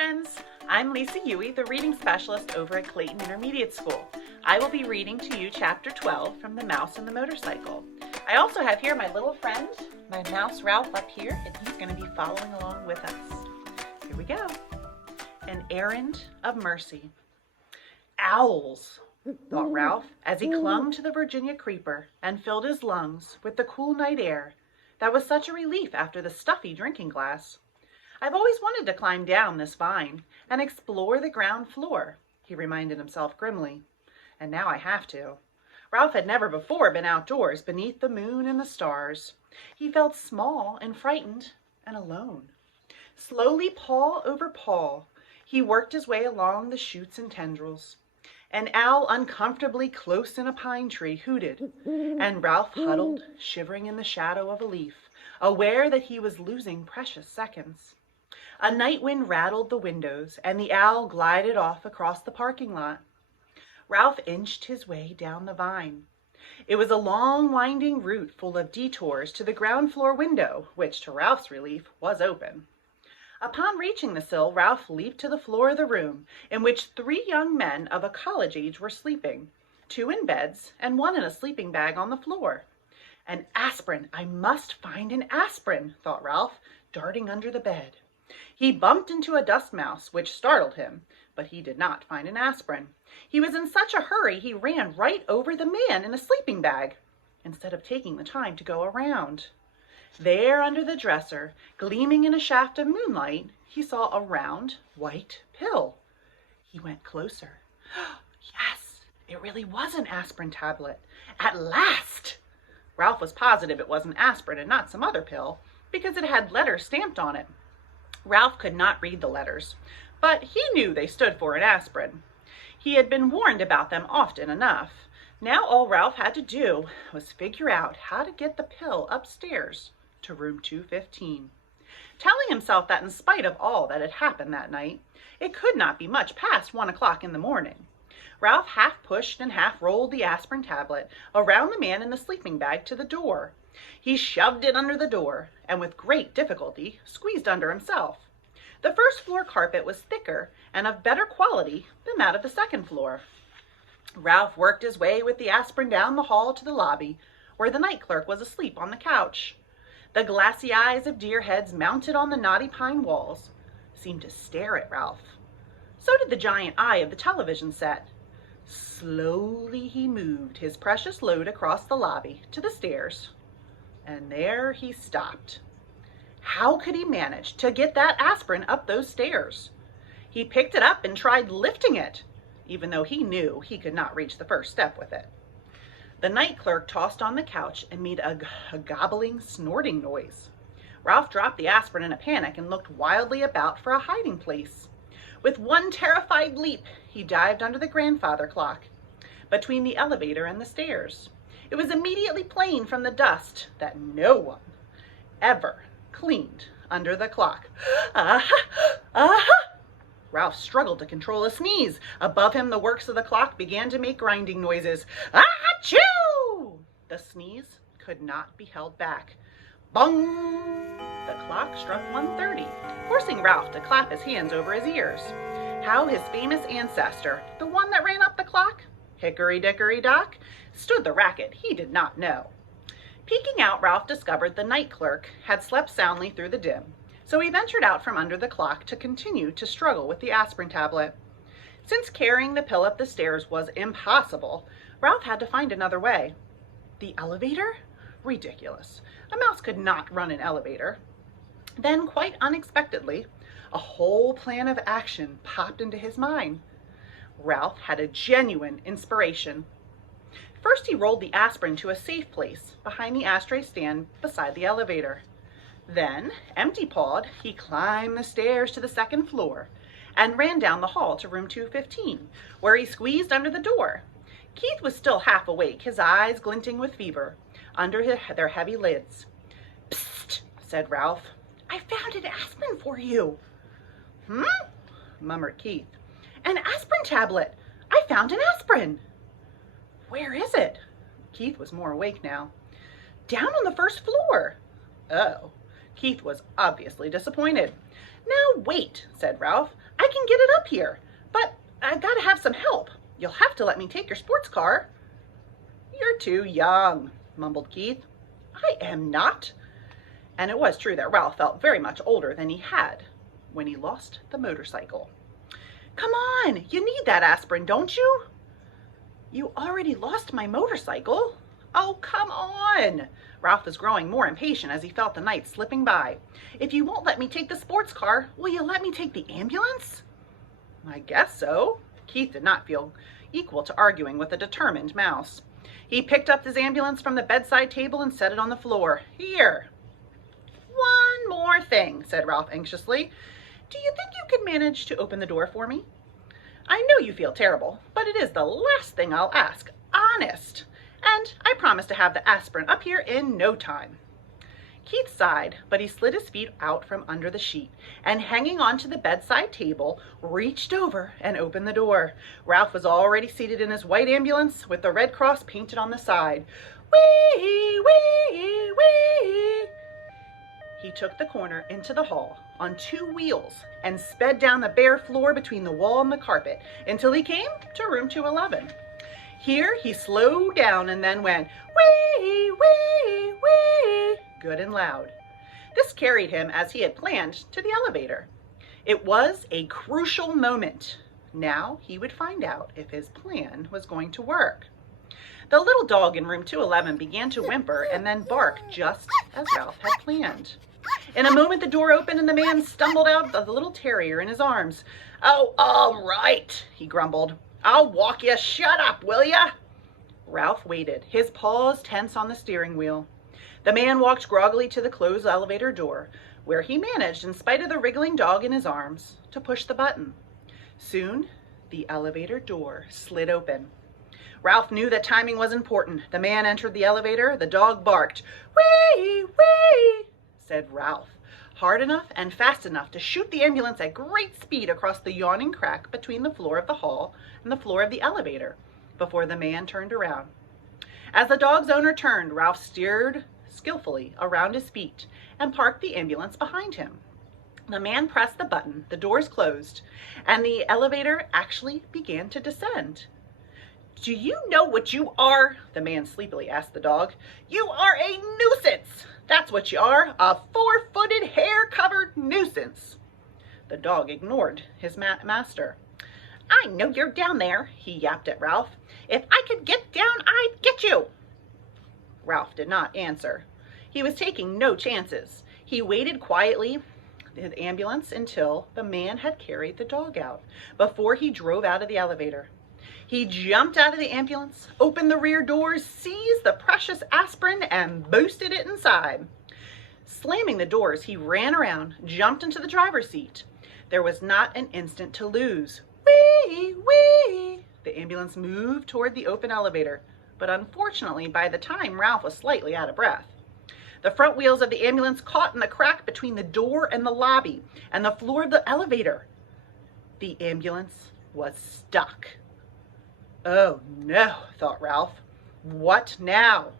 friends, I'm Lisa Uhey, the reading specialist over at Clayton Intermediate School. I will be reading to you chapter 12 from The Mouse and the Motorcycle. I also have here my little friend, my mouse Ralph up here, and he's going to be following along with us. Here we go. An Errand of Mercy. Owls, thought Ralph, as he clung to the Virginia creeper and filled his lungs with the cool night air that was such a relief after the stuffy drinking glass. I've always wanted to climb down this vine and explore the ground floor, he reminded himself grimly. And now I have to. Ralph had never before been outdoors beneath the moon and the stars. He felt small and frightened and alone. Slowly, paw over paw, he worked his way along the shoots and tendrils. An owl uncomfortably close in a pine tree hooted, and Ralph huddled, shivering in the shadow of a leaf, aware that he was losing precious seconds. A night wind rattled the windows, and the owl glided off across the parking lot. Ralph inched his way down the vine. It was a long, winding route full of detours to the ground floor window, which, to Ralph's relief, was open. Upon reaching the sill, Ralph leaped to the floor of the room, in which 3 young men of a college age were sleeping, 2 in beds and 1 in a sleeping bag on the floor. An aspirin! I must find an aspirin, thought Ralph, darting under the bed. He bumped into a dust mouse, which startled him, but he did not find an aspirin. He was in such a hurry he ran right over the man in a sleeping bag, instead of taking the time to go around. There under the dresser, gleaming in a shaft of moonlight, he saw a round, white pill. He went closer. Yes, it really was an aspirin tablet. At last! Ralph was positive it was an aspirin and not some other pill, because it had letters stamped on it. Ralph could not read the letters, but he knew they stood for an aspirin. He had been warned about them often enough. Now all Ralph had to do was figure out how to get the pill upstairs to room 215. Telling himself that in spite of all that had happened that night, it could not be much past 1 o'clock in the morning. Ralph half pushed and half rolled the aspirin tablet around the man in the sleeping bag to the door. He shoved it under the door and with great difficulty squeezed under himself. The first floor carpet was thicker and of better quality than that of the second floor. Ralph worked his way with the aspirin down the hall to the lobby, where the night clerk was asleep on the couch. The glassy eyes of deer heads mounted on the knotty pine walls seemed to stare at Ralph. So did the giant eye of the television set. Slowly he moved his precious load across the lobby to the stairs, and there he stopped. How could he manage to get that aspirin up those stairs? He picked it up and tried lifting it, even though he knew he could not reach the first step with it. The night clerk tossed on the couch and made a gobbling, snorting noise. Ralph dropped the aspirin in a panic and looked wildly about for a hiding place. With one terrified leap, he dived under the grandfather clock, between the elevator and the stairs. It was immediately plain from the dust that no one ever cleaned under the clock. Aha! Aha! Ralph struggled to control a sneeze. Above him, the works of the clock began to make grinding noises. Achoo! The sneeze could not be held back. Bung! The clock struck 1:30, forcing Ralph to clap his hands over his ears. How his famous ancestor, the one that ran up the clock, Hickory-dickory-dock, stood the racket he did not know. Peeking out, Ralph discovered the night clerk had slept soundly through the dim, so he ventured out from under the clock to continue to struggle with the aspirin tablet. Since carrying the pill up the stairs was impossible, Ralph had to find another way. The elevator? Ridiculous. A mouse could not run an elevator. Then, quite unexpectedly, a whole plan of action popped into his mind. Ralph had a genuine inspiration. First, he rolled the aspirin to a safe place behind the ashtray stand beside the elevator. Then, empty-pawed, he climbed the stairs to the second floor and ran down the hall to room 215, where he squeezed under the door. Keith was still half awake, his eyes glinting with fever under their heavy lids. "Psst," said Ralph. "I found an aspirin for you." "Hmm?" murmured Keith. "An aspirin tablet. I found an aspirin." "Where is it?" Keith was more awake now. "Down on the first floor." "Oh." Keith was obviously disappointed. "Now wait," said Ralph. "I can get it up here, but I've got to have some help. You'll have to let me take your sports car." "You're too young," mumbled Keith. "I am not." And it was true that Ralph felt very much older than he had when he lost the motorcycle. "Come on, you need that aspirin, don't you?" "You already lost my motorcycle." "Oh, come on." Ralph was growing more impatient as he felt the night slipping by. "If you won't let me take the sports car, will you let me take the ambulance?" "I guess so." Keith did not feel equal to arguing with a determined mouse. He picked up his ambulance from the bedside table and set it on the floor. "Here." "One more thing," said Ralph anxiously. "Do you think you could manage to open the door for me? I know you feel terrible, but it is the last thing I'll ask, honest. And I promise to have the aspirin up here in no time." Keith sighed, but he slid his feet out from under the sheet and, hanging onto the bedside table, reached over and opened the door. Ralph was already seated in his white ambulance with the Red Cross painted on the side. "Wee, wee, wee." He took the corner into the hall on 2 wheels and sped down the bare floor between the wall and the carpet until he came to room 211. Here he slowed down and then went, "Wee, wee, wee," good and loud. This carried him, as he had planned, to the elevator. It was a crucial moment. Now he would find out if his plan was going to work. The little dog in room 211 began to whimper and then bark just as Ralph had planned. In a moment the door opened and the man stumbled out with the little terrier in his arms. "Oh, all right," he grumbled. "I'll walk you. Shut up, will ya?" Ralph waited, his paws tense on the steering wheel. The man walked groggily to the closed elevator door, where he managed, in spite of the wriggling dog in his arms, to push the button. Soon, the elevator door slid open. Ralph knew that timing was important. The man entered the elevator. The dog barked. "Wee, wee," said Ralph, hard enough and fast enough to shoot the ambulance at great speed across the yawning crack between the floor of the hall and the floor of the elevator before the man turned around. As the dog's owner turned, Ralph steered skillfully around his feet and parked the ambulance behind him. The man pressed the button, the doors closed, and the elevator actually began to descend. "Do you know what you are?" the man sleepily asked the dog. "You are a nuisance. That's what you are, a 4-footed, hair-covered nuisance." The dog ignored his master. "I know you're down there," he yapped at Ralph. "If I could get down, I'd get you." Ralph did not answer. He was taking no chances. He waited quietly in the ambulance until the man had carried the dog out before he drove out of the elevator. He jumped out of the ambulance, opened the rear doors, seized the precious aspirin, and boosted it inside. Slamming the doors, he ran around, jumped into the driver's seat. There was not an instant to lose. "Wee, wee." The ambulance moved toward the open elevator, but unfortunately, by the time Ralph was slightly out of breath, the front wheels of the ambulance caught in the crack between the door and the lobby and the floor of the elevator. The ambulance was stuck. "Oh no," thought Ralph. "What now?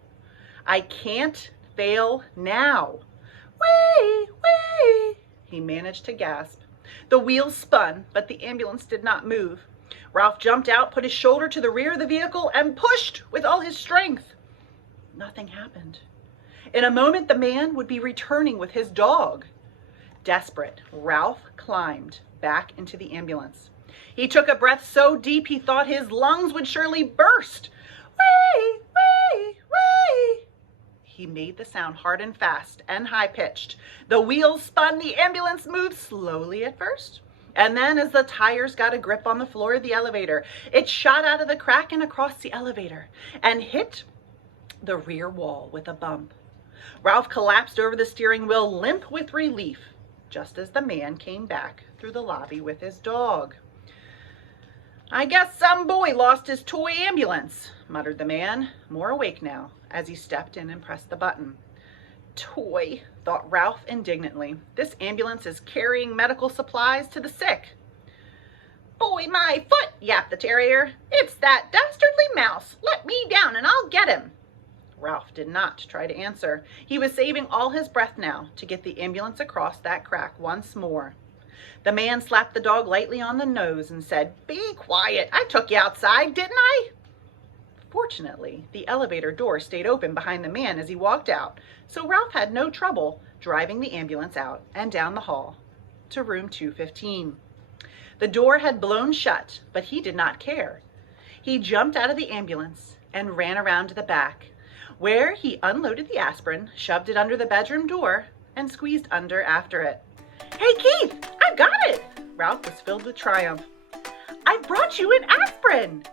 I can't fail now." "Wee, wee," he managed to gasp. The wheels spun, but the ambulance did not move. Ralph jumped out, put his shoulder to the rear of the vehicle, and pushed with all his strength. Nothing happened. In a moment, the man would be returning with his dog. Desperate, Ralph climbed back into the ambulance. He took a breath so deep he thought his lungs would surely burst. "Wee, wee, wee." He made the sound hard and fast and high-pitched. The wheels spun, the ambulance moved slowly at first, and then as the tires got a grip on the floor of the elevator, it shot out of the crack and across the elevator and hit the rear wall with a bump. Ralph collapsed over the steering wheel, limp with relief, just as the man came back through the lobby with his dog. "I guess some boy lost his toy ambulance," muttered the man, more awake now, as he stepped in and pressed the button. "Toy," thought Ralph indignantly. "This ambulance is carrying medical supplies to the sick." "Boy, my foot," yapped the terrier. "It's that dastardly mouse. Let me down and I'll get him." Ralph did not try to answer. He was saving all his breath now to get the ambulance across that crack once more. The man slapped the dog lightly on the nose and said, "Be quiet. I took you outside, didn't I?" Fortunately, the elevator door stayed open behind the man as he walked out, so Ralph had no trouble driving the ambulance out and down the hall to room 215. The door had blown shut, but he did not care. He jumped out of the ambulance and ran around to the back, where he unloaded the aspirin, shoved it under the bedroom door, and squeezed under after it. "Hey, Keith, I got it!" Ralph was filled with triumph. "I brought you an aspirin!"